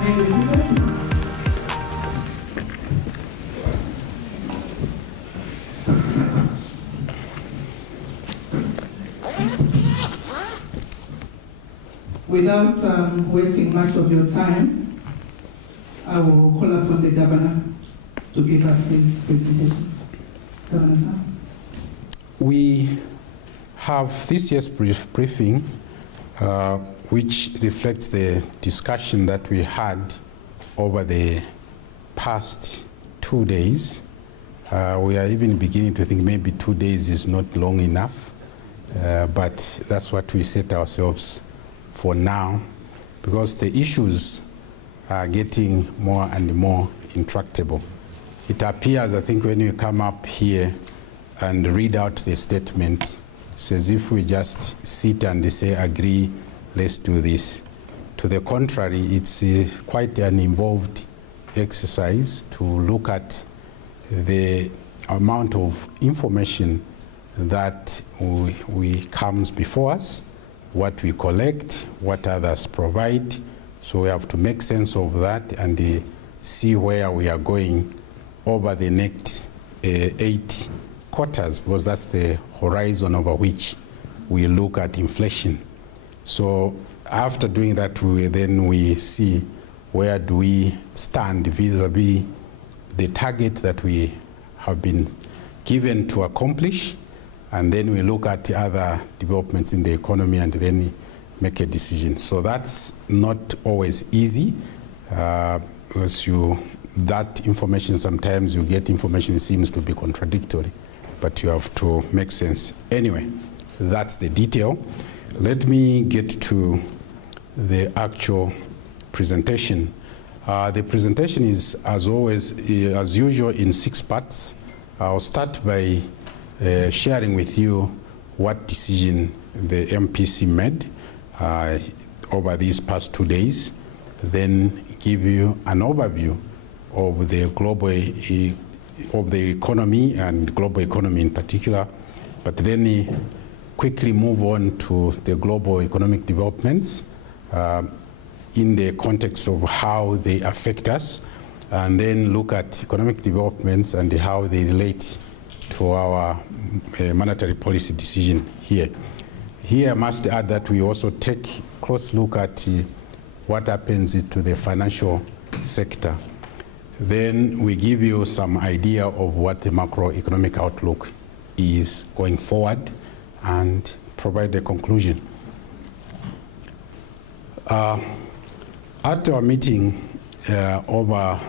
may be seated. Without wasting much of your time, I will call upon the Governor to give us his presentation. Governor, sir. We have this year's briefing, which reflects the discussion that we had over the past 2 days. We are even beginning to think maybe 2 days is not long enough, but that's what we set ourselves for now, because the issues are getting more and more intractable. It appears, I think, when you come up here and read out the statement, it's as if we just sit and say, agree, let's do this. To the contrary, it's quite an involved exercise to look at the amount of information that comes before us, what we collect, what others provide. So we have to make sense of that and see where we are going over the next 8 quarters, because that's the horizon over which we look at inflation. So after doing that, we see where do we stand vis-a-vis the target that we have been given to accomplish, and then we look at other developments in the economy and then make a decision. So that's not always easy, because that information, sometimes you get information that seems to be contradictory, but you have to make sense. Anyway, that's the detail. Let me get to the actual presentation. The presentation is, as always, as usual, in 6 parts. I'll start by sharing with you what decision the MPC made over these past 2 days, then give you an overview of the global of the economy and global economy in particular, but then quickly move on to the global economic developments in the context of how they affect us, and then look at economic developments and how they relate to our monetary policy decision here. Here I must add that we also take a close look at what happens to the financial sector. Then we give you some idea of what the macroeconomic outlook is going forward and provide a conclusion. At our meeting over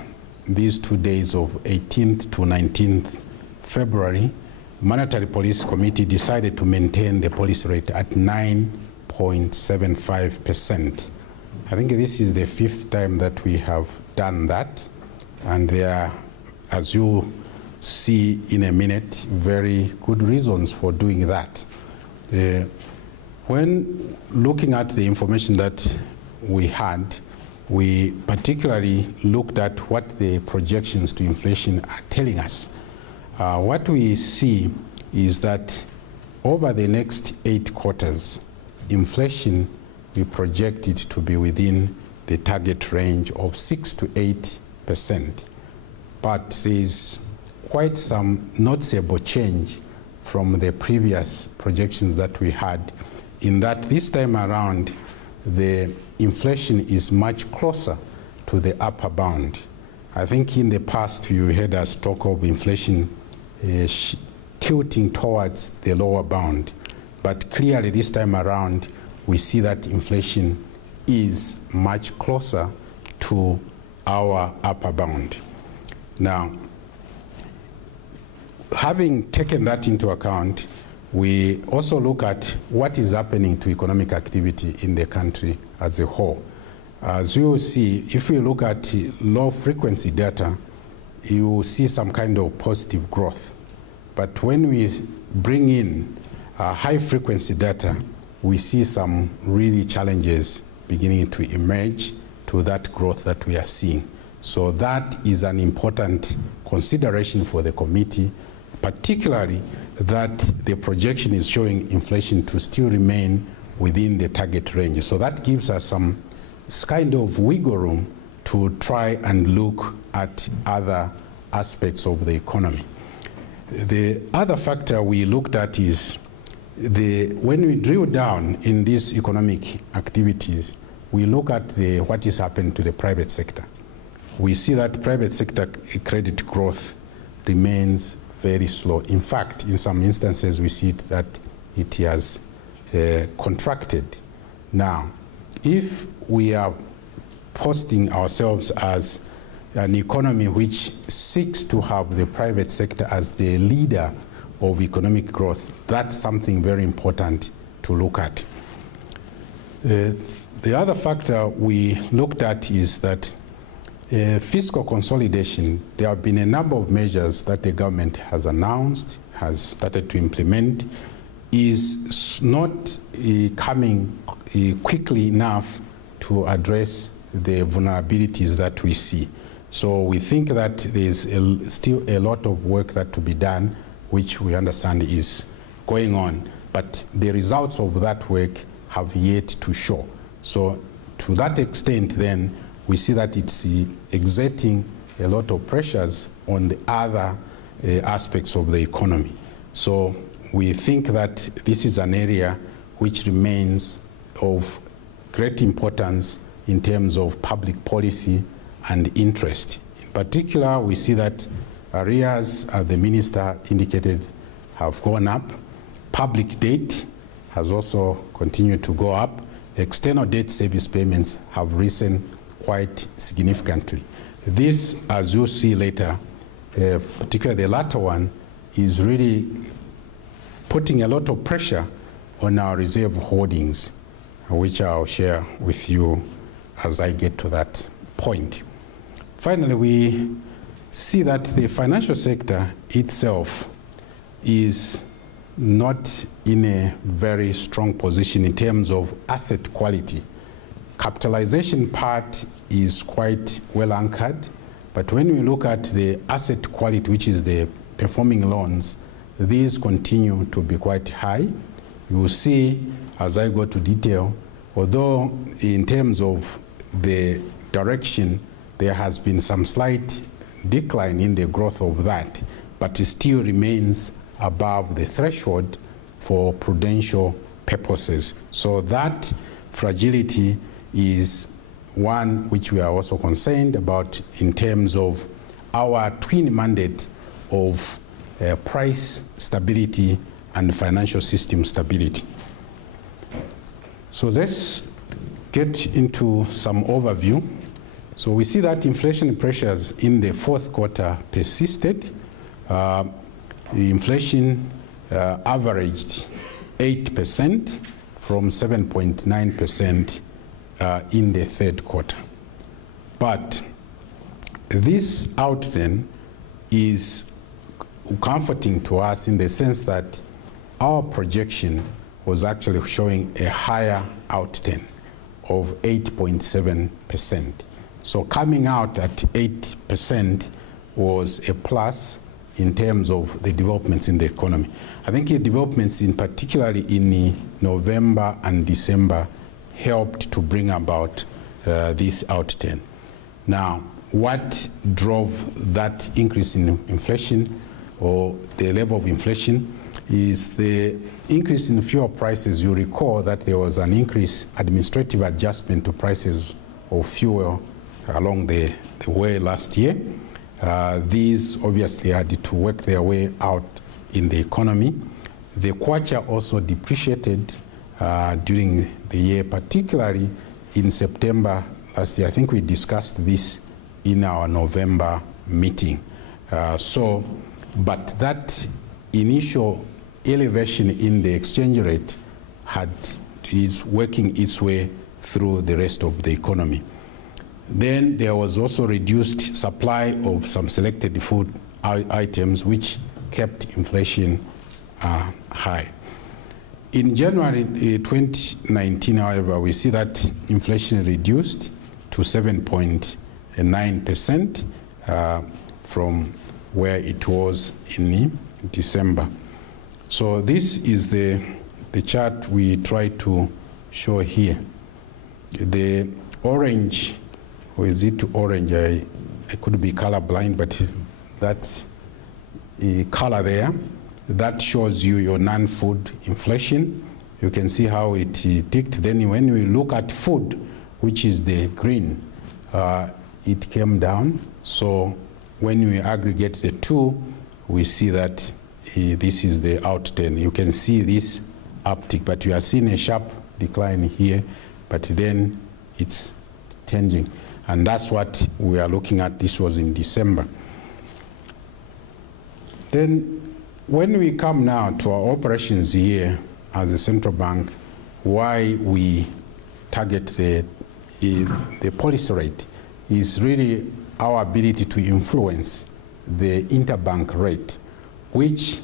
these 2 days of 18th to 19th February, Monetary Policy Committee decided to maintain the policy rate at 9.75%. I think this is the 5th time that we have done that, and there are, as you see in a minute, very good reasons for doing that. When looking at the information that we had, we particularly looked at what the projections to inflation are telling us. What we see is that over the next 8 quarters, inflation, we project it to be within the target range of 6 to 8%. But there is quite some noticeable change from the previous projections that we had, in that this time around, the inflation is much closer to the upper bound. I think in the past you heard us talk of inflation tilting towards the lower bound, but clearly this time around we see that inflation is much closer to our upper bound. Now, having taken that into account, we also look at what is happening to economic activity in the country as a whole. As you will see, if we look at low frequency data, you will see some kind of positive growth. But when we bring in high frequency data, we see some really challenges beginning to emerge to that growth that we are seeing. So that is an important consideration for the committee, particularly that the projection is showing inflation to still remain within the target range. So that gives us some kind of wiggle room to try and look at other aspects of the economy. The other factor we looked at is when we drill down in these economic activities, we look at what is happening to the private sector. We see that private sector credit growth remains very slow. In fact, in some instances, we see that it has contracted. Now, if we are posting ourselves as an economy which seeks to have the private sector as the leader of economic growth, that's something very important to look at. The other factor we looked at is that fiscal consolidation. There have been a number of measures that the government has announced, has started to implement, is not coming quickly enough to address the vulnerabilities that we see. So we think that there's still a lot of work that to be done, which we understand is going on, but the results of that work have yet to show. So to that extent then, we see that it's exerting a lot of pressures on the other aspects of the economy. So we think that this is an area which remains of great importance in terms of public policy and interest. In particular, we see that arrears, as the minister indicated, have gone up. Public debt has also continued to go up. External debt service payments have risen quite significantly. This, as you'll see later, particularly the latter one, is really putting a lot of pressure on our reserve holdings, which I'll share with you as I get to that point. Finally, we see that the financial sector itself is not in a very strong position in terms of asset quality. Capitalization part is quite well anchored, but when we look at the asset quality, which is the performing loans, these continue to be quite high. You will see as I go to detail, although in terms of the direction, there has been some slight decline in the growth of that, but it still remains above the threshold for prudential purposes. So that fragility is one which we are also concerned about in terms of our twin mandate of price stability and financial system stability. So let's get into some overview. So we see that inflation pressures in the fourth quarter persisted. Inflation averaged 8% from 7.9% in the third quarter. But this outturn is comforting to us in the sense that our projection was actually showing a higher outturn of 8.7%. So coming out at 8% was a plus in terms of the developments in the economy. I think the developments in particularly in November and December helped to bring about this outturn. Now, what drove that increase in inflation or the level of inflation is the increase in fuel prices. You recall that there was an increase, administrative adjustment to prices of fuel along the way last year. These obviously had to work their way out in the economy. The kwacha also depreciated during the year, particularly in September last year. I think we discussed this in our November meeting. But that initial elevation in the exchange rate is working its way through the rest of the economy. Then there was also reduced supply of some selected food items, which kept inflation high. In January 2019, however, we see that inflation reduced to 7.9% from where it was in December. So this is the chart we try to show here. The orange or is it orange? I could be colorblind, but that color there, that shows you your non-food inflation. You can see how it ticked. Then when we look at food, which is the green, it came down. So when we aggregate the two, we see that this is the outturn. You can see this uptick, but you are seeing a sharp decline here, but then it's changing. And that's what we are looking at. This was in December. Then when we come now to our operations here as a central bank, why we target the policy rate is really our ability to influence the interbank rate, which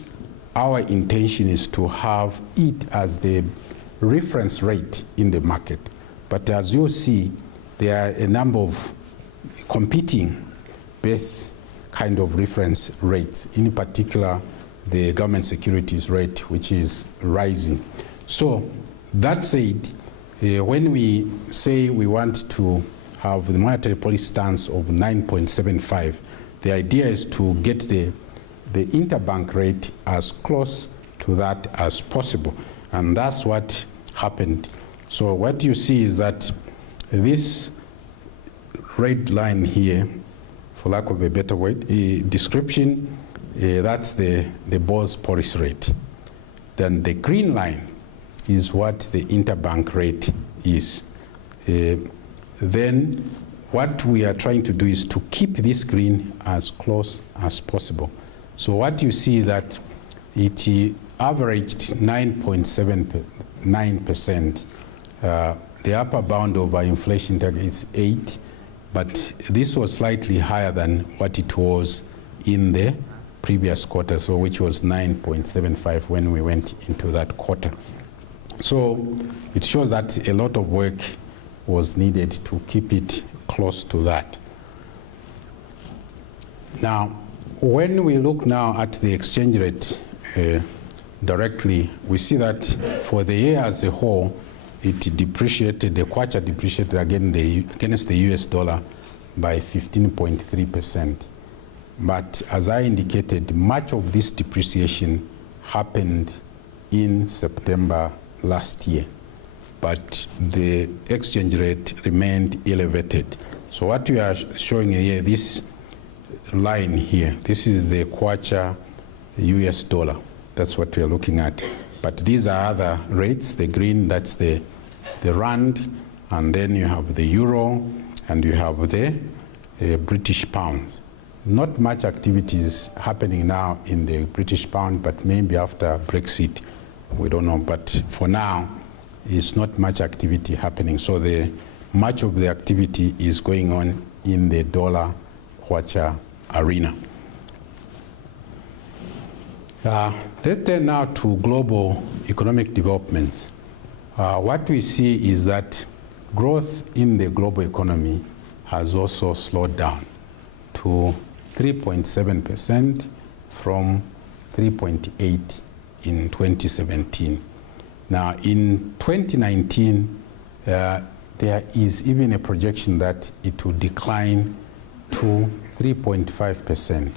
our intention is to have it as the reference rate in the market. But as you see, there are a number of competing base kind of reference rates, in particular the government securities rate, which is rising. So that said, when we say we want to have the monetary policy stance of 9.75, the idea is to get the interbank rate as close to that as possible. And that's what happened. So what you see is that this red line here, for lack of a better word, description, that's the BOS policy rate. Then the green line is what the interbank rate is. Then what we are trying to do is to keep this green as close as possible. So what you see that it averaged 9.79%. The upper bound of our inflation target is 8, but this was slightly higher than what it was in the previous quarter, so which was 9.75 when we went into that quarter. So it shows that a lot of work was needed to keep it close to that. Now, when we look now at the exchange rate directly, we see that for the year as a whole, it depreciated, the kwacha depreciated against the US dollar by 15.3%. But as I indicated, much of this depreciation happened in September last year, but the exchange rate remained elevated. So what we are showing here, this line here, this is the kwacha US dollar. That's what we are looking at. But these are other rates. The green, that's the rand, and then you have the euro, and you have the British pounds. Not much activities happening now in the British pound, but maybe after Brexit, we don't know. But for now, it's not much activity happening. So much of the activity is going on in the dollar kwacha arena. Let's turn now to global economic developments. What we see is that growth in the global economy has also slowed down to 3.7% from 3.8 in 2017. Now, in 2019, there is even a projection that it will decline to 3.5%.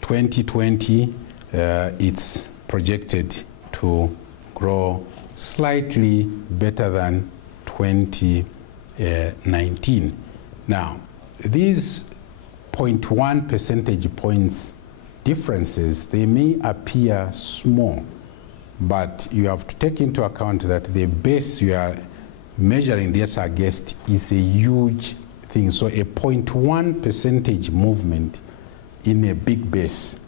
2020, it's projected to grow slightly better than 2019. Now, these 0.1 percentage points differences, they may appear small, but you have to take into account that the base you are measuring this against is a huge thing. So a 0.1 percentage movement in a big base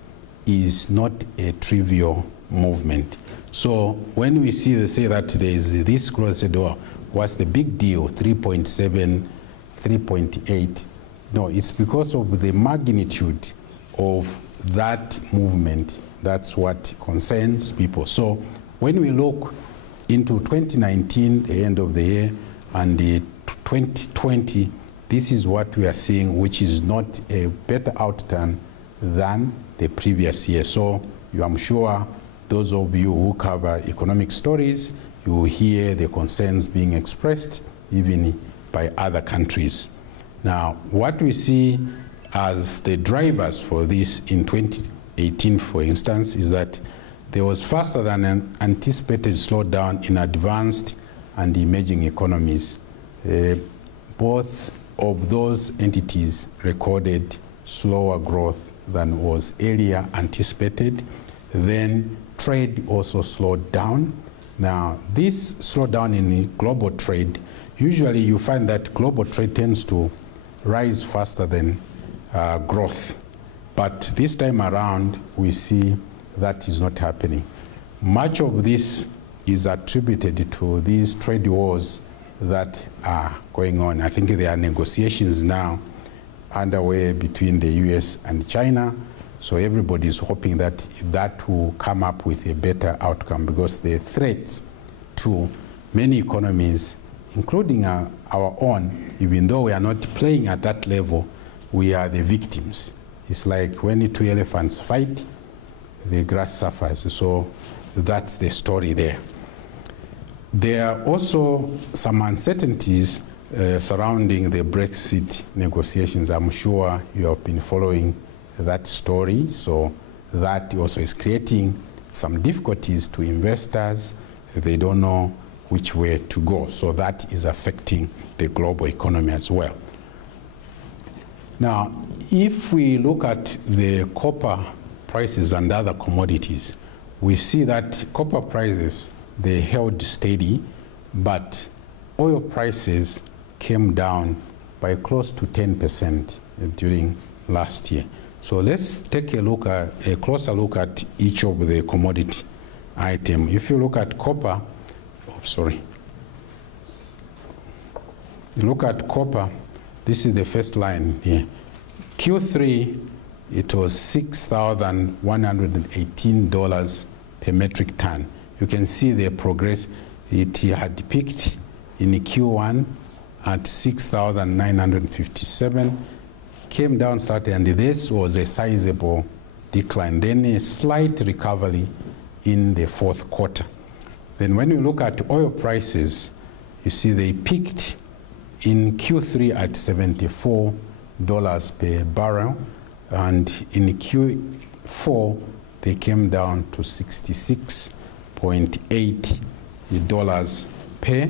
is not a trivial movement. So when we say that there is this growth, said, oh, what's the big deal, 3.7, 3.8? No, it's because of the magnitude of that movement. That's what concerns people. So when we look into 2019, the end of the year, and the 2020, this is what we are seeing, which is not a better outturn than the previous year. So I'm sure those of you who cover economic stories, you will hear the concerns being expressed even by other countries. Now, what we see as the drivers for this in 2018, for instance, is that there was faster than an anticipated slowdown in advanced and emerging economies. Both of those entities recorded slower growth than was earlier anticipated. Then trade also slowed down. Now, this slowdown in global trade, usually you find that global trade tends to rise faster than growth. But this time around, we see that is not happening. Much of this is attributed to these trade wars that are going on. I think there are negotiations now underway between the US and China. So everybody is hoping that that will come up with a better outcome, because the threats to many economies, including our own, even though we are not playing at that level, we are the victims. It's like when two elephants fight, the grass suffers. So that's the story there. There are also some uncertainties surrounding the Brexit negotiations. I'm sure you have been following that story. So that also is creating some difficulties to investors. They don't know which way to go. So that is affecting the global economy as well. Now, if we look at the copper prices and other commodities, we see that copper prices, they held steady, but oil prices came down by close to 10% during last year. So let's take a closer look at each of the commodity item. If you look at copper, you look at copper, this is the first line here. Q3, it was $6,118 per metric ton. You can see the progress. It had peaked in Q1 at 6,957, came down slightly, and this was a sizable decline. Then a slight recovery in the fourth quarter. Then when you look at oil prices, you see they peaked in Q3 at $74 per barrel, and in Q4 they came down to $66.8 per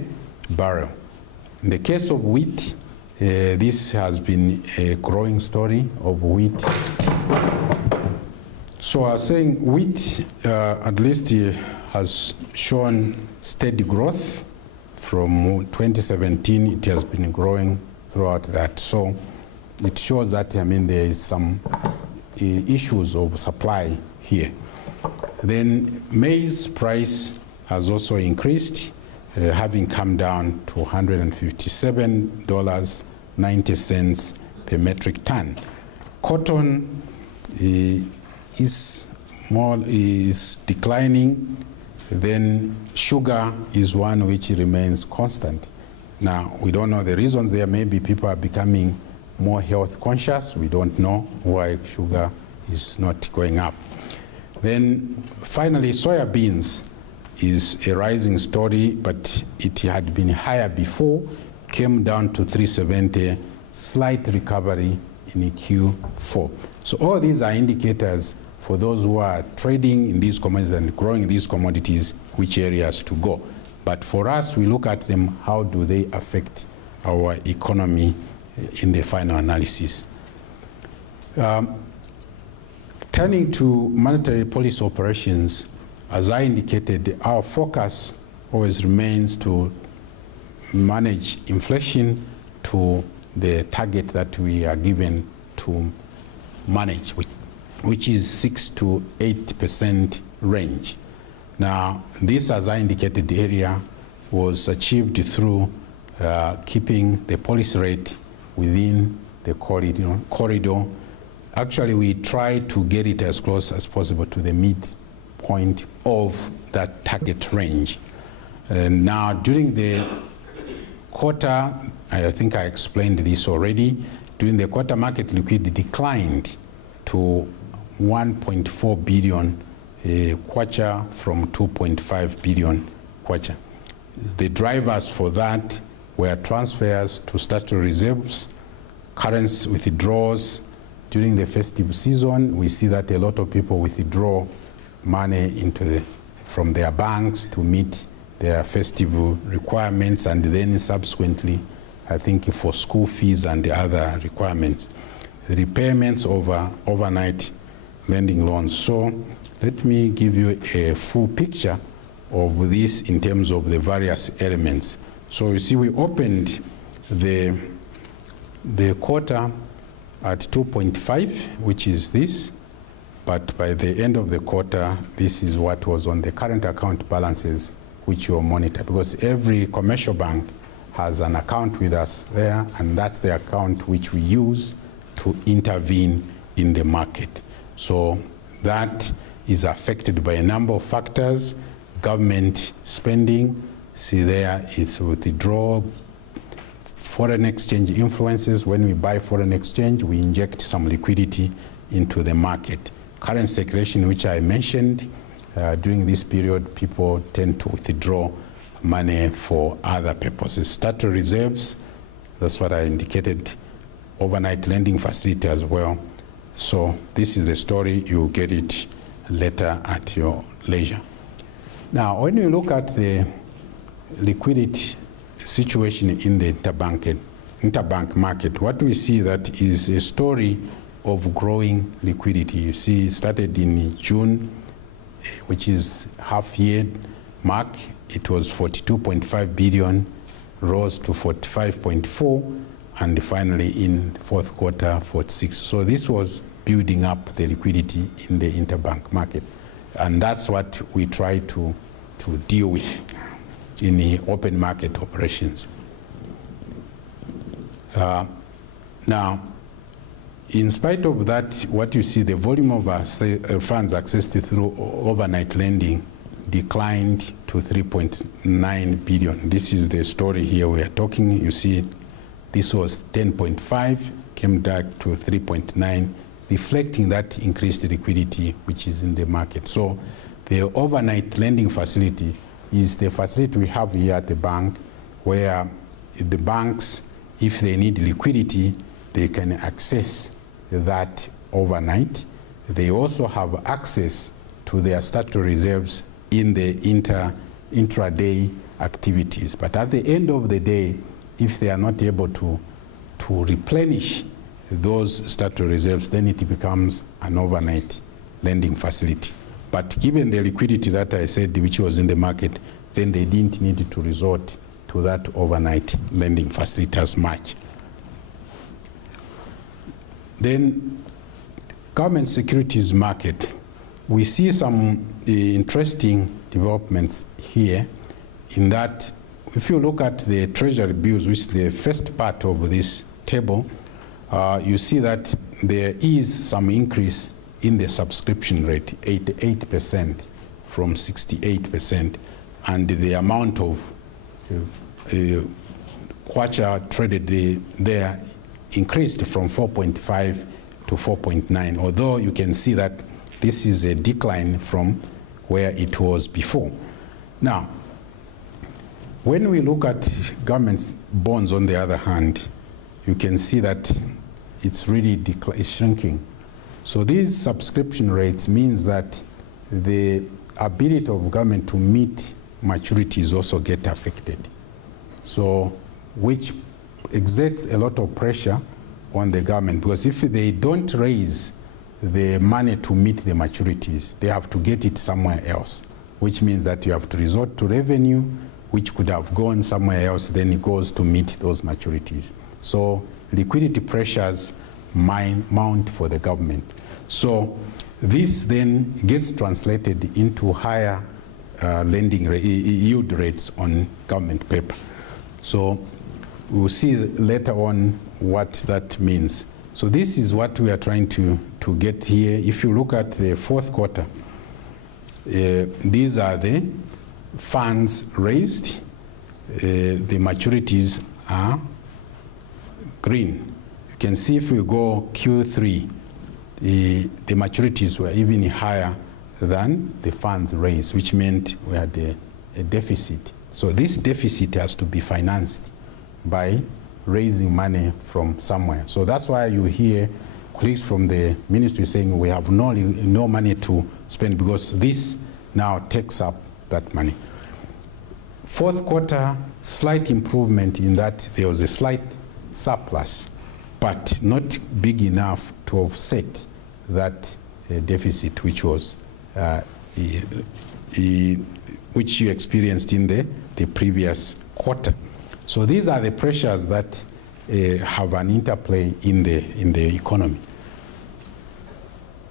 barrel. In the case of wheat, this has been a growing story of wheat. So I was saying wheat at least has shown steady growth. From 2017, it has been growing throughout that. So it shows that, there is some issues of supply here. Then maize price has also increased, having come down to $157.90 per metric ton. Cotton is declining. Then sugar is one which remains constant. Now, we don't know the reasons there. Maybe people are becoming more health conscious. We don't know why sugar is not going up. Then finally, soya beans is a rising story, but it had been higher before, came down to 370, slight recovery in Q4. So all these are indicators for those who are trading in these commodities and growing these commodities, which areas to go. But for us, we look at them, how do they affect our economy in the final analysis. Turning to monetary policy operations, as I indicated, our focus always remains to manage inflation to the target that we are given to manage, which is 6 to 8% range. Now, this, as I indicated earlier, was achieved through keeping the policy rate within the corridor. Actually, we try to get it as close as possible to the midpoint of that target range. And now, during the quarter, I think I explained this already, during the quarter, market liquidity declined to 1.4 billion kwacha from 2.5 billion kwacha. The drivers for that were transfers to statutory reserves, currency withdrawals. During the festive season, we see that a lot of people withdraw money from their banks to meet their festival requirements, and then subsequently, I think, for school fees and the other requirements. The repayments over overnight lending loans. So let me give you a full picture of this in terms of the various elements. So you see, we opened the quarter at 2.5, which is this, but by the end of the quarter, this is what was on the current account balances, which you monitor, because every commercial bank has an account with us there, and that's the account which we use to intervene in the market. So that is affected by a number of factors. Government spending, see there is withdrawal, foreign exchange influences. When we buy foreign exchange, we inject some liquidity into the market. Current circulation, which I mentioned, during this period, people tend to withdraw money for other purposes. Statutory reserves, that's what I indicated, overnight lending facility as well. So this is the story. You'll get it later at your leisure. Now, when you look at the liquidity situation in the interbank market, what we see that is a story of growing liquidity. You see, it started in June, which is half-year mark. It was 42.5 billion, rose to 45.4, and finally in fourth quarter, 46. So this was building up the liquidity in the interbank market. And that's what we try to deal with in the open market operations. Now, in spite of that, what you see, the volume of funds accessed through overnight lending declined to 3.9 billion. This is the story here we are talking. You see, this was 10.5, came back to 3.9, reflecting that increased liquidity which is in the market. So the overnight lending facility is the facility we have here at the bank, where the banks, if they need liquidity, they can access that overnight. They also have access to their statutory reserves in the intraday activities. But at the end of the day, if they are not able to replenish those statutory reserves, then it becomes an overnight lending facility. But given the liquidity that I said, which was in the market, then they didn't need to resort to that overnight lending facility as much. Then, government securities market. We see some interesting developments here, in that if you look at the treasury bills, which is the first part of this table, you see that there is some increase in the subscription rate, 88% from 68%, and the amount of kwacha traded there increased from 4.5 to 4.9, although you can see that this is a decline from where it was before. Now, when we look at government bonds, on the other hand, you can see that it's really shrinking. So these subscription rates means that the ability of government to meet maturities also get affected. So, which exerts a lot of pressure on the government, because if they don't raise the money to meet the maturities, they have to get it somewhere else, which means that you have to resort to revenue, which could have gone somewhere else, then it goes to meet those maturities. So liquidity pressures mount for the government. So this then gets translated into higher lending yield rates on government paper. So we'll see later on what that means. So this is what we are trying to get here. If you look at the fourth quarter, these are the funds raised. The maturities are green. You can see if we go Q3, the maturities were even higher than the funds raised, which meant we had a deficit. So this deficit has to be financed by raising money from somewhere. So that's why you hear colleagues from the ministry saying we have no money to spend, because this now takes up that money. Fourth quarter, slight improvement in that there was a slight surplus, but not big enough to offset that deficit which was which you experienced in the previous quarter. So these are the pressures that have an interplay in the economy.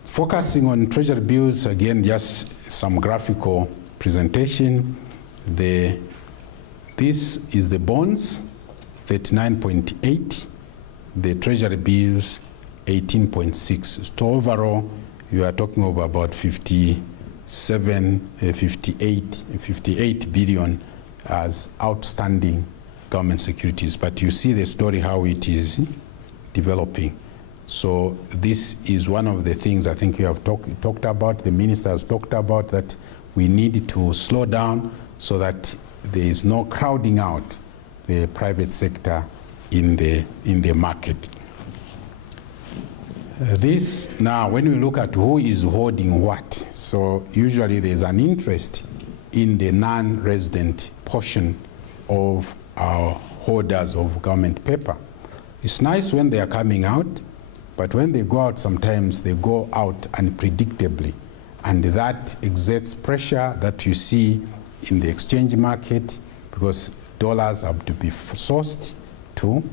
Focusing on treasury bills, again, just some graphical presentation. This is the bonds, 39.8, the treasury bills, 18.6. So overall, you are talking of about 58 billion as outstanding government securities. But you see the story, how it is developing. So this is one of the things I think you have talked about, the minister has talked about, that we need to slow down so that there is no crowding out the private sector in the market. This now, when we look at who is holding what, so usually there's an interest in the non-resident portion of our holders of government paper. It's nice when they are coming out, but when they go out, sometimes they go out unpredictably, and that exerts pressure that you see in the exchange market, because dollars have to be sourced to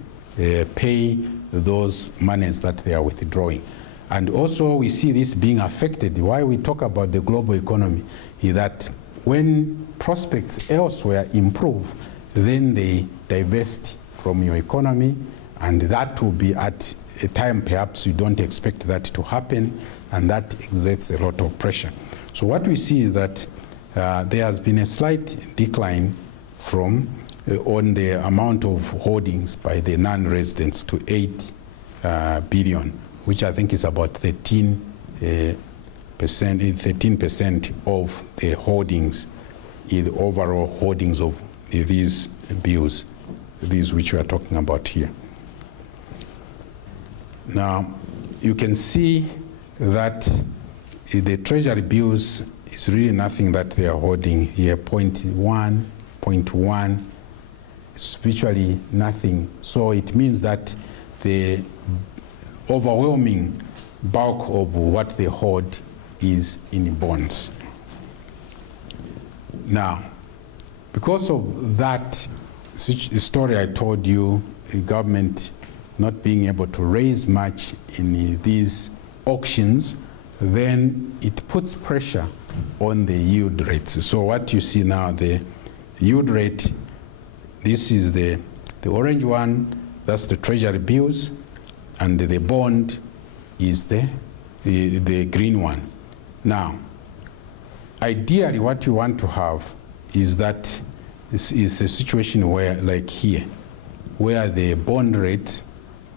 pay those monies that they are withdrawing. And also we see this being affected. Why we talk about the global economy is that when prospects elsewhere improve, then they divest from your economy, and that will be at a time perhaps you don't expect that to happen, and that exerts a lot of pressure. So what we see is that there has been a slight decline from on the amount of holdings by the non-residents to 8 billion, which I think is about 13% of the holdings, the overall holdings of these bills, these which we are talking about here. Now, you can see that the treasury bills is really nothing that they are holding here. 0.1 is virtually nothing. So it means that the overwhelming bulk of what they hold is in bonds. Now, because of that story I told you, the government not being able to raise much in these auctions, then it puts pressure on the yield rates. So what you see now, the yield rate, this is the orange one, that's the treasury bills, and the bond is the green one. Now, ideally what you want to have is that this is a situation where, like here, where the bond rates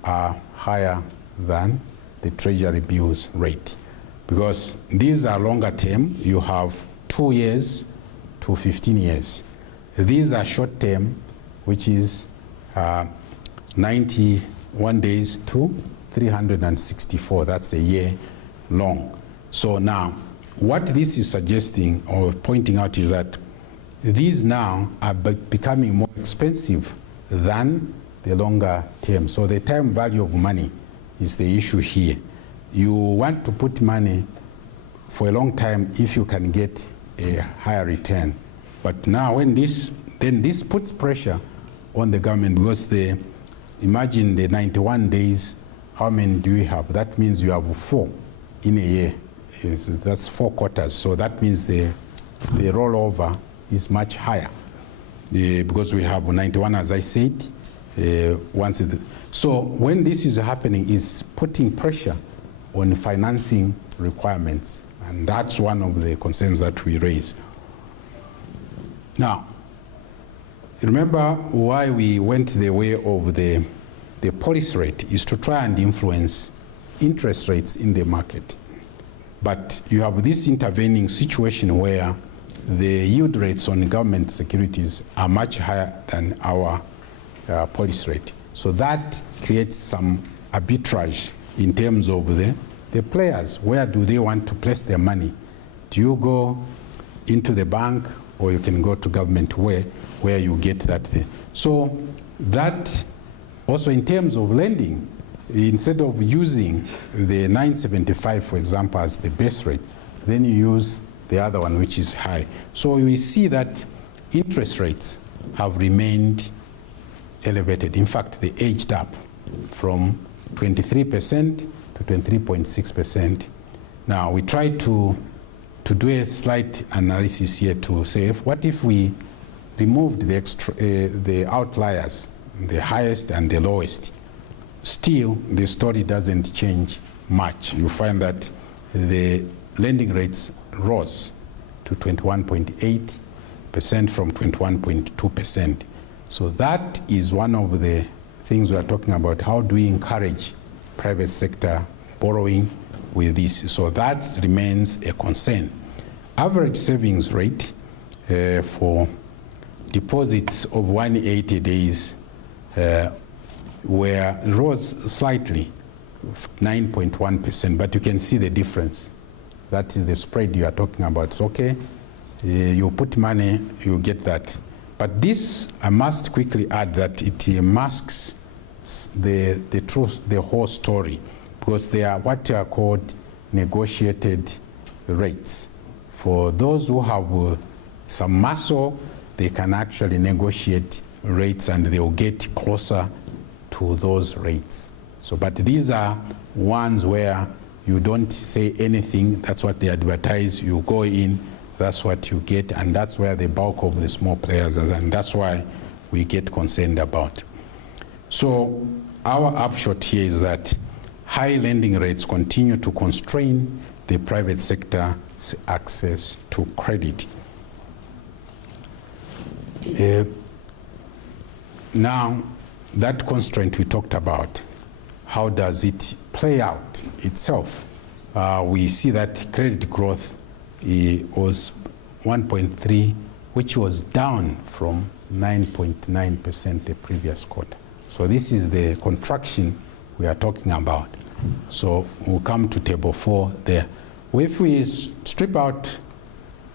are higher than the treasury bills rate, because these are longer term. You have 2 years to 15 years. These are short term, which is 91 days to 364. That's a year long. So now, what this is suggesting or pointing out is that these now are becoming more expensive than the longer term. So the time value of money is the issue here. You want to put money for a long time if you can get a higher return. But now when this puts pressure on the government, because imagine the 91 days, how many do you have? That means you have 4 in a year. That's 4 quarters. So that means the rollover is much higher, because we have 91, as I said. So when this is happening, it's putting pressure on financing requirements, and that's one of the concerns that we raise. Now, remember why we went the way of the policy rate is to try and influence interest rates in the market. But you have this intervening situation where the yield rates on government securities are much higher than our policy rate. So that creates some arbitrage in terms of the players. Where do they want to place their money? Do you go into the bank, or you can go to government where you get that thing? So that also in terms of lending, instead of using the 975, for example, as the base rate, then you use the other one, which is high. So we see that interest rates have remained elevated. In fact, they aged up from 23% to 23.6%. Now, we try to do a slight analysis here to say, what if we removed the outliers, the highest and the lowest? Still, the story doesn't change much. You find that the lending rates rose to 21.8% from 21.2%. So that is one of the things we are talking about. How do we encourage private sector borrowing with this? So that remains a concern. Average savings rate for deposits of 180 days rose slightly, 9.1%, but you can see the difference. That is the spread you are talking about. It's okay, you put money, you get that. But this, I must quickly add that it masks the truth, the whole story, because they are what are called negotiated rates. For those who have some muscle, they can actually negotiate rates and they will get closer to those rates. So, but these are ones where you don't say anything, that's what they advertise, you go in, that's what you get, and that's where the bulk of the small players are, and that's why we get concerned about. So our upshot here is that high lending rates continue to constrain the private sector's access to credit. Now, that constraint we talked about, how does it play out itself? We see that credit growth was 1.3, which was down from 9.9% the previous quarter. So this is the contraction we are talking about. So we'll come to table 4 there. If we strip out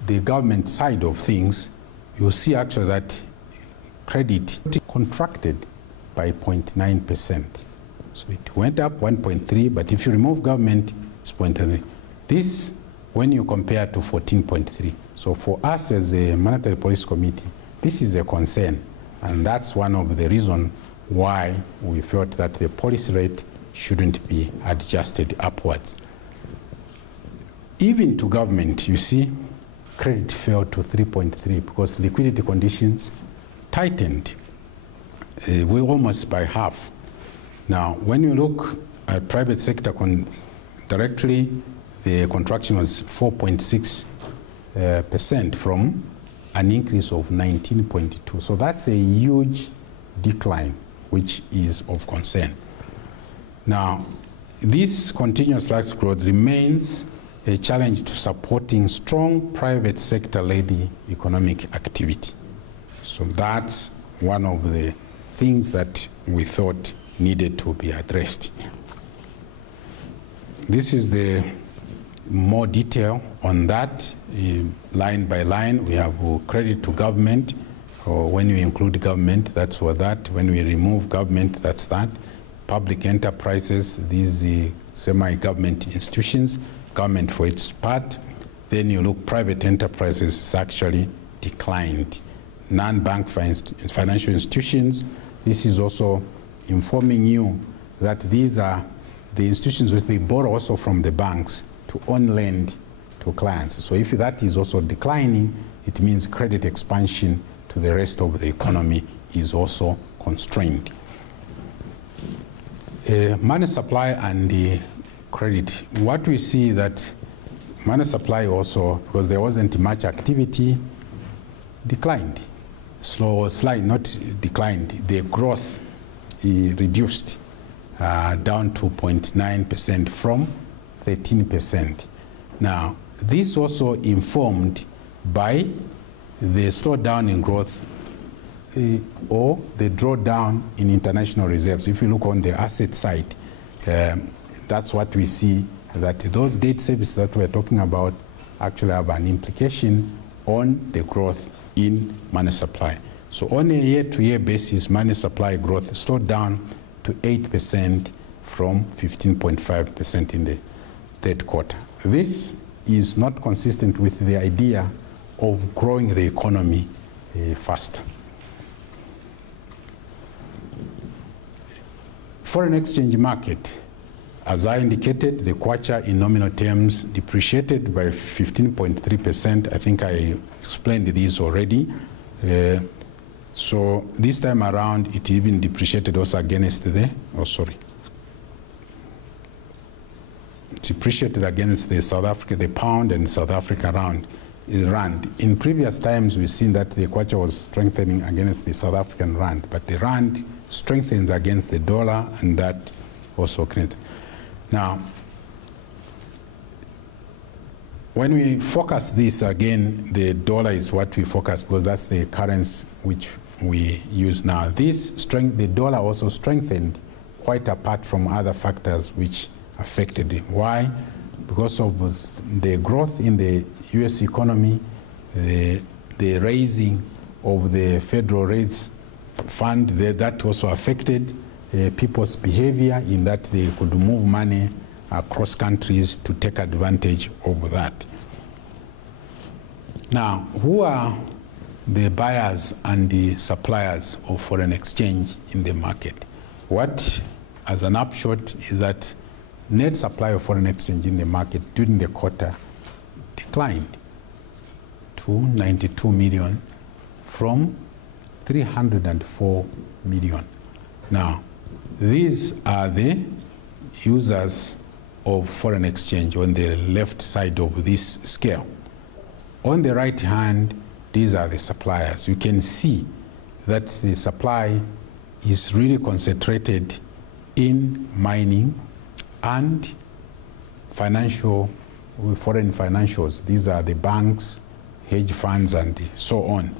the government side of things, you'll see actually that credit contracted by 0.9%. So it went up 1.3, but if you remove government, it's 0.3. This, when you compare to 14.3. So for us as a Monetary Policy Committee, this is a concern, and that's one of the reasons why we felt that the policy rate shouldn't be adjusted upwards. Even to government, you see, credit fell to 3.3 because liquidity conditions tightened. We almost by half. Now, when you look at private sector directly, the contraction was 4.6% from an increase of 19.2. So that's a huge decline, which is of concern. Now, this continuous slack growth remains a challenge to supporting strong private sector-led economic activity. So that's one of the things that we thought needed to be addressed. This is the more detail on that, line by line. We have credit to government, or when we include government, that's for that. When we remove government, that's that. Public enterprises, these semi-government institutions, government for its part. Then you look, private enterprises, it's actually declined. Non-bank financial institutions, this is also informing you that these are the institutions which they borrow also from the banks to own lend to clients. So if that is also declining, it means credit expansion to the rest of the economy is also constrained. Money supply and the credit. What we see that money supply also, because there wasn't much activity, declined. Slow, slight, not declined. The growth reduced down to 0.9% from 13%. Now, this also informed by the slowdown in growth or the drawdown in international reserves. If you look on the asset side, that's what we see, that those debt services that we're talking about actually have an implication on the growth in money supply. So on a year-to-year basis, money supply growth slowed down to 8% from 15.5% in the third quarter. This is not consistent with the idea of growing the economy faster. Foreign exchange market, as I indicated, the kwacha in nominal terms depreciated by 15.3%. I think I explained this already. So this time around, it even depreciated also against the, it depreciated against the South Africa, the pound and South Africa rand. In previous times, we've seen that the kwacha was strengthening against the South African rand, but the rand strengthens against the dollar, and that also created. Now, when we focus this again, the dollar is what we focus because that's the currency which we use now. The dollar also strengthened quite apart from other factors which affected it. Why? Because of the growth in the US economy, the raising of the federal rates fund, that also affected people's behavior in that they could move money across countries to take advantage of that. Now, who are the buyers and the suppliers of foreign exchange in the market? What, as an upshot, is that net supply of foreign exchange in the market during the quarter declined to 92 million from 304 million. Now, these are the users of foreign exchange on the left side of this scale. On the right hand, these are the suppliers. You can see that the supply is really concentrated in mining and foreign financials. These are the banks, hedge funds, and so on.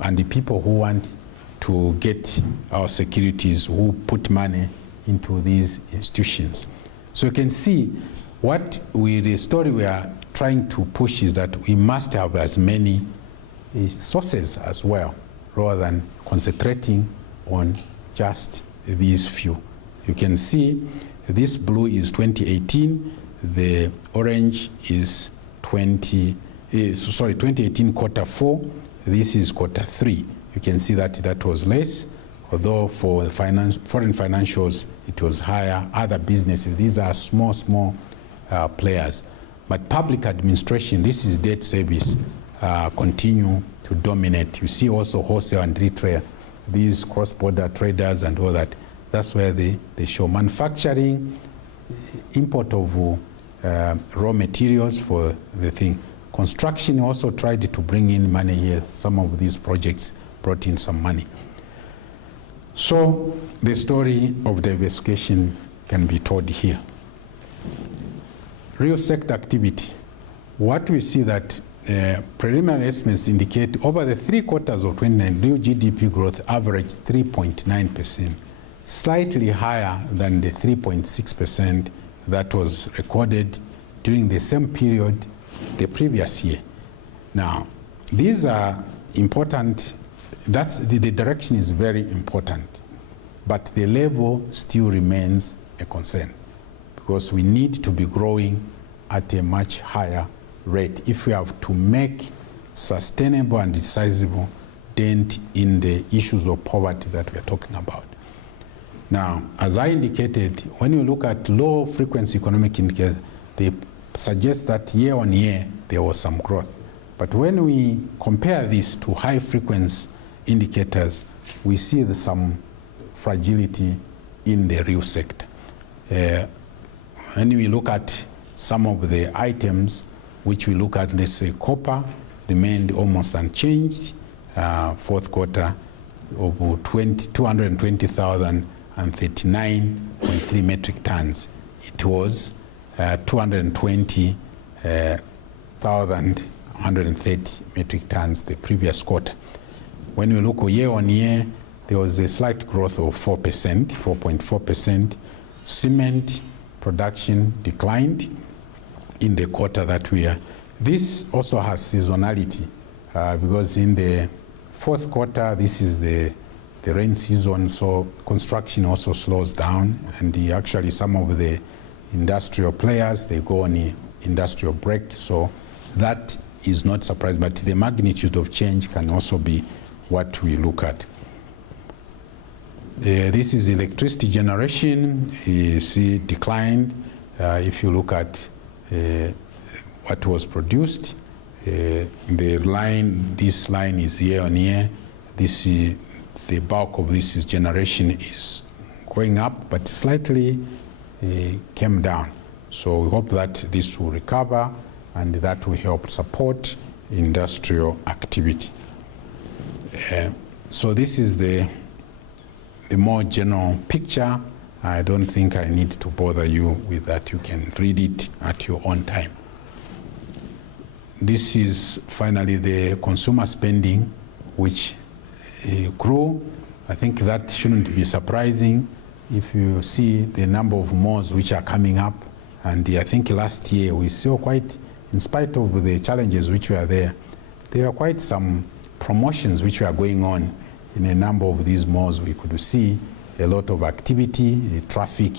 And the people who want to get our securities, who put money into these institutions. So you can see the story we are trying to push is that we must have as many sources as well, rather than concentrating on just these few. You can see this blue is 2018, the orange is 2018 quarter 4, this is quarter 3. You can see that that was less, although for foreign financials it was higher. Other businesses, these are small players. But public administration, this is debt service, continue to dominate. You see also wholesale and retail, these cross-border traders and all that. That's where they show. Manufacturing, import of raw materials for the thing. Construction also tried to bring in money here. Some of these projects brought in some money. So the story of diversification can be told here. Real sector activity. What we see that preliminary estimates indicate over the 3 quarters of 2019, real GDP growth averaged 3.9%, slightly higher than the 3.6% that was recorded during the same period the previous year. Now, these are important. That's the direction is very important, but the level still remains a concern because we need to be growing at a much higher rate if we have to make sustainable and decisive dent in the issues of poverty that we are talking about. Now, as I indicated, when you look at low frequency economic indicators, they suggest that year on year there was some growth. But when we compare this to high frequency indicators, we see some fragility in the real sector. When we look at some of the items which we look at, let's say copper remained almost unchanged, fourth quarter of 220,039.3 metric tons. It was 220,130 metric tons the previous quarter. When we look year on year, there was a slight growth of 4%, 4.4%. Cement production declined in the quarter that we are. This also has seasonality because in the fourth quarter, this is the rain season, so construction also slows down, and actually some of the industrial players, they go on an industrial break, so that is not surprising, but the magnitude of change can also be what we look at. This is electricity generation. You see decline. If you look at what was produced, the line, this line is year on year. This is, the bulk of this is generation is going up, but slightly came down. So we hope that this will recover and that will help support industrial activity. So this is the more general picture. I don't think I need to bother you with that. You can read it at your own time. This is finally the consumer spending, which grew. I think that shouldn't be surprising if you see the number of malls which are coming up. And I think last year we saw quite, in spite of the challenges which were there were quite some promotions which were going on in a number of these malls. We could see a lot of activity, traffic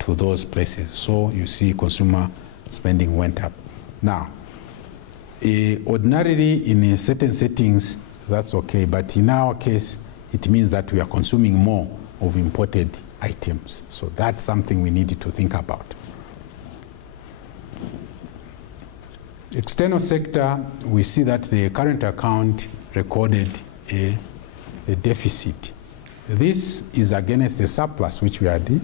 to those places. So you see consumer spending went up. Now, ordinarily in certain settings, that's okay, but in our case, it means that we are consuming more of imported items. So that's something we need to think about. External sector, we see that the current account recorded a deficit. This is against the surplus which we had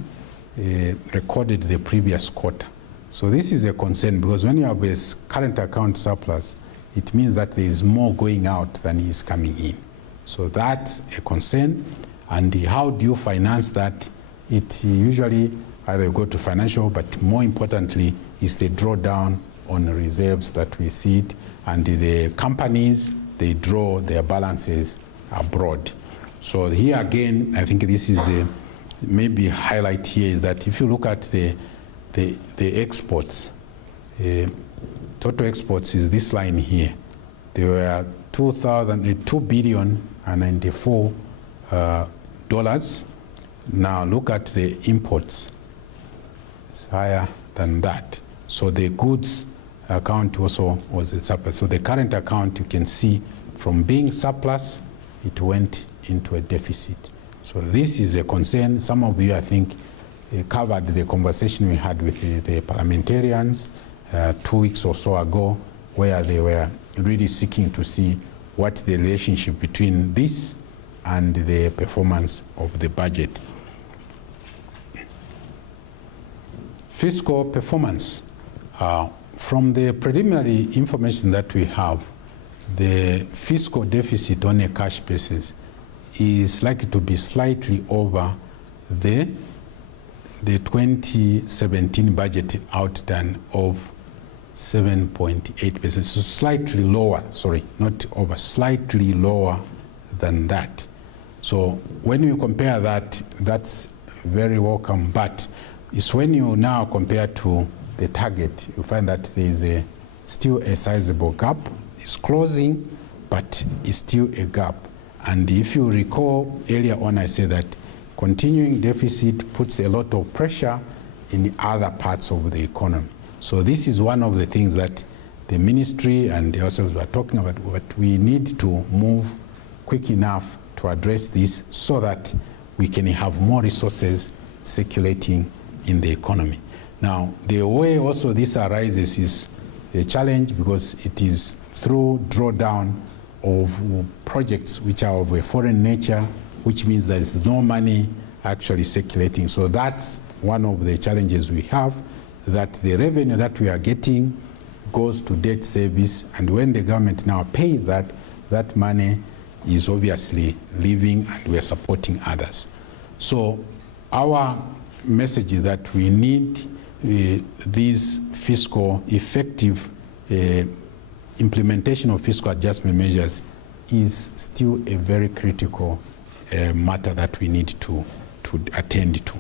recorded the previous quarter. So this is a concern because when you have a current account surplus, it means that there is more going out than is coming in. So that's a concern. And how do you finance that? It usually either go to financial, but more importantly is the drawdown on reserves that we see it. And the companies, they draw their balances abroad. So here again, I think this is maybe highlight here is that if you look at the exports, total exports is this line here. There were $2 billion and $94. Now look at the imports. It's higher than that. So the goods account also was a surplus. So the current account, you can see from being surplus, it went into a deficit. So this is a concern. Some of you, I think, covered the conversation we had with the parliamentarians 2 weeks or so ago, where they were really seeking to see what the relationship between this and the performance of the budget. Fiscal performance. From the preliminary information that we have, the fiscal deficit on a cash basis is likely to be slightly over the 2017 budget outturn of 7.8%. So slightly lower, sorry, not over, slightly lower than that. So when you compare that, that's very welcome, but it's when you now compare to the target, you find that there is still a sizable gap. It's closing, but it's still a gap. And if you recall earlier on, I said that continuing deficit puts a lot of pressure in other parts of the economy. So this is one of the things that the ministry and the ourselves were talking about, but we need to move quick enough to address this so that we can have more resources circulating in the economy. Now, the way also this arises is a challenge because it is through drawdown of projects which are of a foreign nature, which means there is no money actually circulating. So that's one of the challenges we have, that the revenue that we are getting goes to debt service, and when the government now pays that, that money is obviously leaving and we are supporting others. So our message is that we need these fiscal effective implementation of fiscal adjustment measures is still a very critical matter that we need to attend to.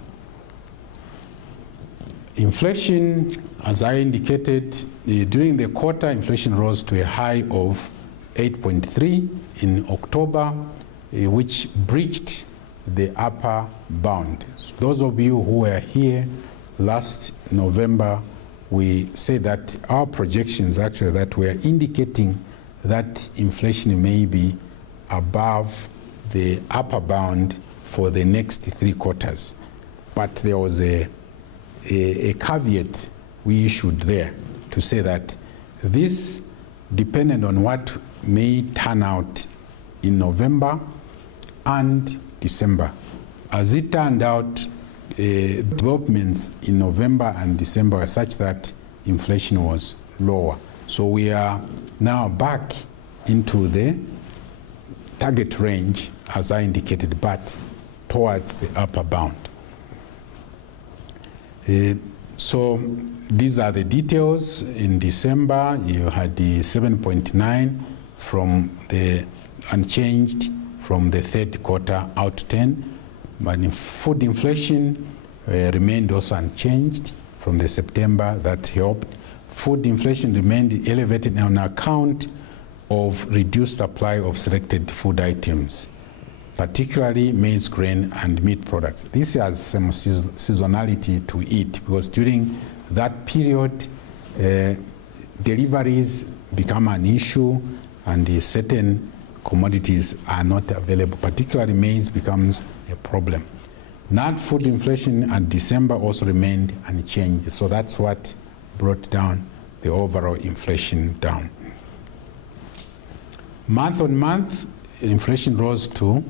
Inflation, as I indicated, during the quarter, inflation rose to a high of 8.3 in October, which breached the upper bound. So those of you who were here last November, we said that our projections actually that were indicating that inflation may be above the upper bound for the next 3 quarters. But there was a caveat we issued there to say that this depended on what may turn out in November and December. As it turned out, developments in November and December were such that inflation was lower. So we are now back into the target range, as I indicated, but towards the upper bound. So these are the details. In December, you had the 7.9 from the unchanged from the 3rd quarter out 10. But in food inflation remained also unchanged from the September. That helped. Food inflation remained elevated on account of reduced supply of selected food items, particularly maize, grain, and meat products. This has some seasonality to it, because during that period, deliveries become an issue and certain commodities are not available, particularly maize becomes a problem. Non-food inflation at December also remained unchanged, so that's what brought down the overall inflation down. Month on month, inflation rose to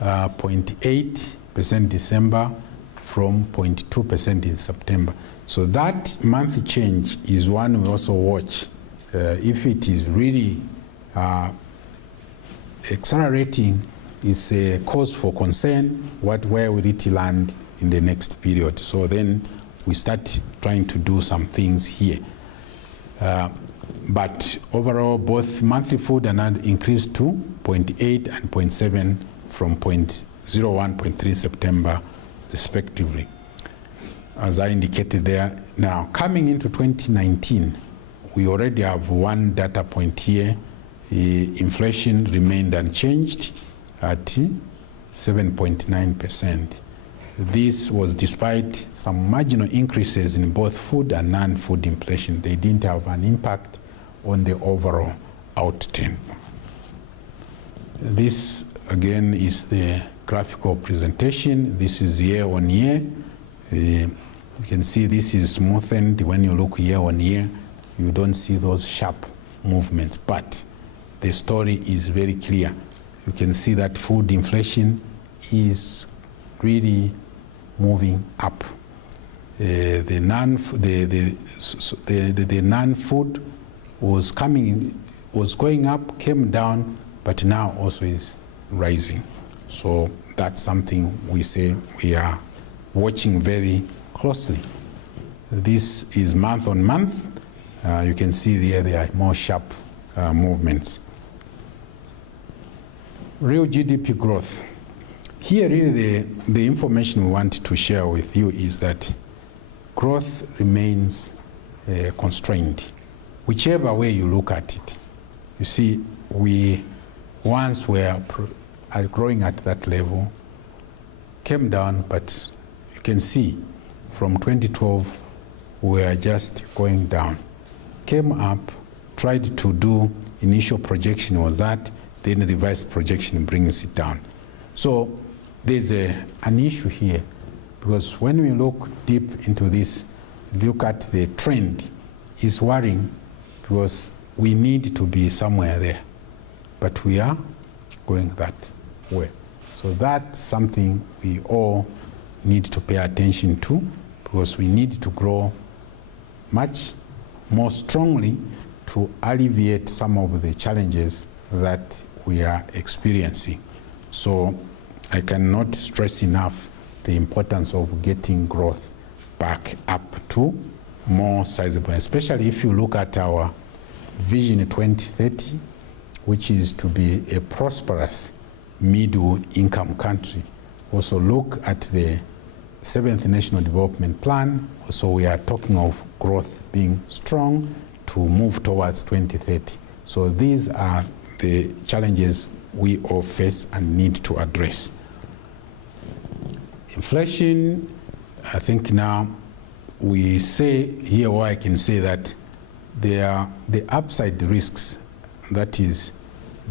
0.8% December from 0.2% in September. So that monthly change is one we also watch. If it is really accelerating, it's a cause for concern. Where will it land in the next period? So then we start trying to do some things here. But overall, both monthly food and ad increased to 0.8 and 0.7 from 0.01, 0.3 September, respectively. As I indicated there, now coming into 2019, we already have one data point here. Inflation remained unchanged at 7.9%. This was despite some marginal increases in both food and non-food inflation. They didn't have an impact on the overall out 10. This again is the graphical presentation. This is year on year. You can see this is smoothened. When you look year on year, you don't see those sharp movements, but the story is very clear. You can see that food inflation is really moving up. The non-food was going up, came down, but now also is rising. So that's something we say we are watching very closely. This is month on month. You can see there are more sharp movements. Real GDP growth. Here really the information we want to share with you is that growth remains constrained, whichever way you look at it. You see, we once were growing at that level, came down, but you can see from 2012 we are just going down. Came up, tried to do initial projection was that, then revised projection brings it down. So there's an issue here, because when we look deep into this, look at the trend, is worrying, because we need to be somewhere there, but we are going that way. So that's something we all need to pay attention to, because we need to grow much more strongly to alleviate some of the challenges that we are experiencing. So I cannot stress enough the importance of getting growth back up to more sizable, especially if you look at our Vision 2030, which is to be a prosperous middle income country. Also look at the 7th National Development Plan. So we are talking of growth being strong to move towards 2030. So these are the challenges we all face and need to address. Inflation, I think now we say here, or I can say that there are the upside risks, that is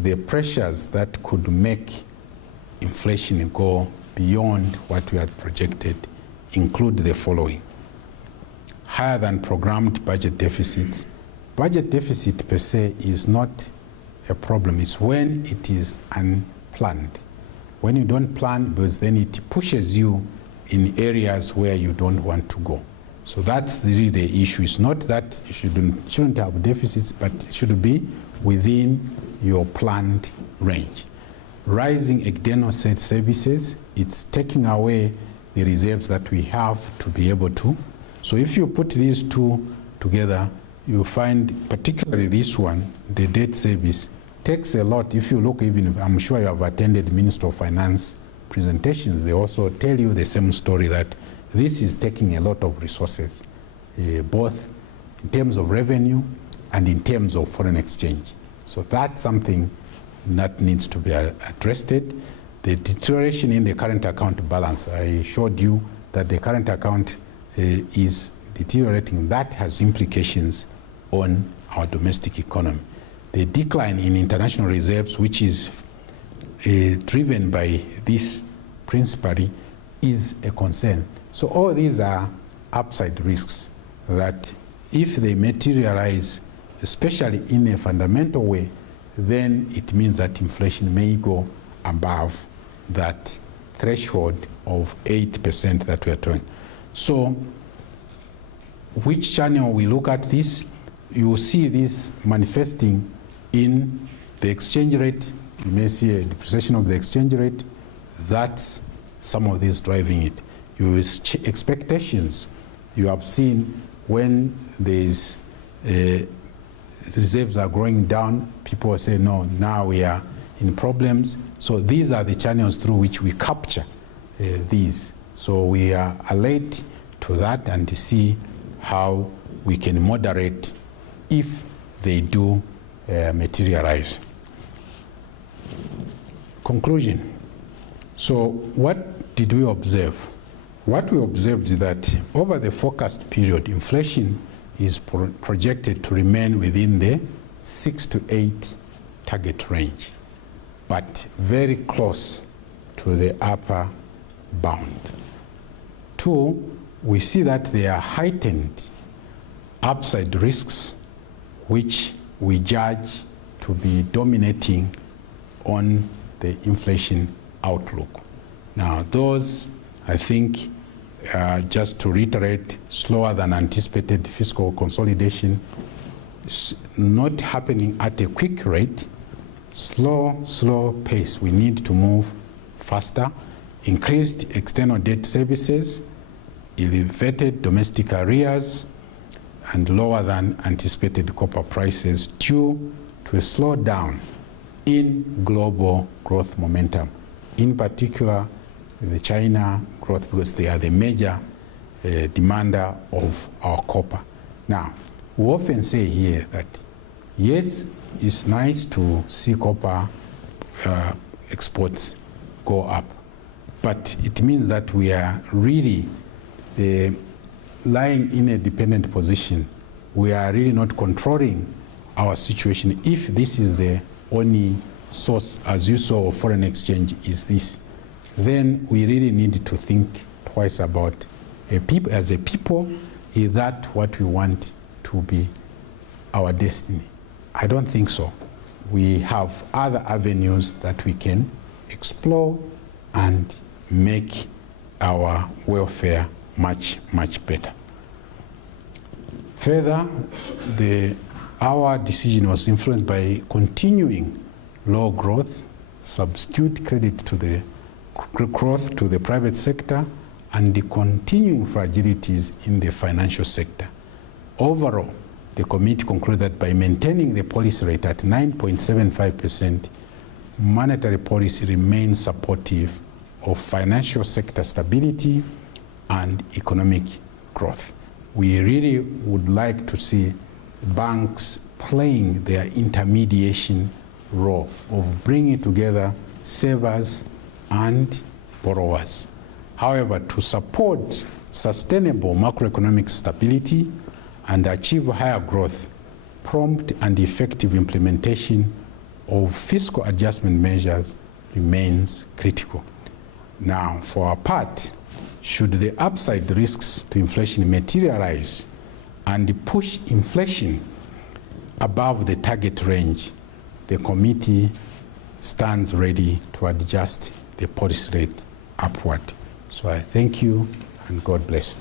the pressures that could make inflation go beyond what we had projected, include the following: higher than programmed budget deficits. Budget deficit per se is not a problem. It's when it is unplanned. When you don't plan, because then it pushes you in areas where you don't want to go. So that's really the issue. It's not that you shouldn't have deficits, but it should be within your planned range. Rising external services, it's taking away the reserves that we have to be able to. So if you put these two together, you find particularly this one, the debt service, takes a lot. If you look, even, I'm sure you have attended Minister of Finance presentations, they also tell you the same story, that this is taking a lot of resources, both in terms of revenue and in terms of foreign exchange. So that's something that needs to be addressed. The deterioration in the current account balance, I showed you that the current account is deteriorating. That has implications on our domestic economy. The decline in international reserves, which is driven by this principally, is a concern. So all these are upside risks that if they materialize, especially in a fundamental way, then it means that inflation may go above that threshold of 8% that we are talking. So which channel we look at this, you will see this manifesting in the exchange rate. You may see a depreciation of the exchange rate. That's some of this driving it. Your expectations, you have seen when there's reserves are going down, people say, no, now we are in problems. So these are the channels through which we capture these. So we are alert to that and to see how we can moderate if they do materialize. Conclusion. So what did we observe? What we observed is that over the forecast period, inflation is projected to remain within the 6 to 8 target range, but very close to the upper bound. Two, we see that there are heightened upside risks, which we judge to be dominating on the inflation outlook. Now, those, I think, just to reiterate, slower than anticipated fiscal consolidation, not happening at a quick rate, slow pace. We need to move faster. Increased external debt services, elevated domestic arrears, and lower than anticipated copper prices due to a slowdown in global growth momentum, in particular the China growth, because they are the major demander of our copper. Now, we often say here that yes, it's nice to see copper exports go up, but it means that we are really lying in a dependent position. We are really not controlling our situation. If this is the only source, as you saw, of foreign exchange is this, then we really need to think twice about as a people, is that what we want to be our destiny? I don't think so. We have other avenues that we can explore and make our welfare much better. Further, our decision was influenced by continuing low growth, substitute credit to the growth to the private sector, and the continuing fragilities in the financial sector. Overall, the committee concluded that by maintaining the policy rate at 9.75%, monetary policy remains supportive of financial sector stability and economic growth. We really would like to see banks playing their intermediation role of bringing together savers and borrowers. However, to support sustainable macroeconomic stability and achieve higher growth, prompt and effective implementation of fiscal adjustment measures remains critical. Now, for our part, should the upside risks to inflation materialize and push inflation above the target range, the committee stands ready to adjust the policy rate upward. So I thank you and God bless.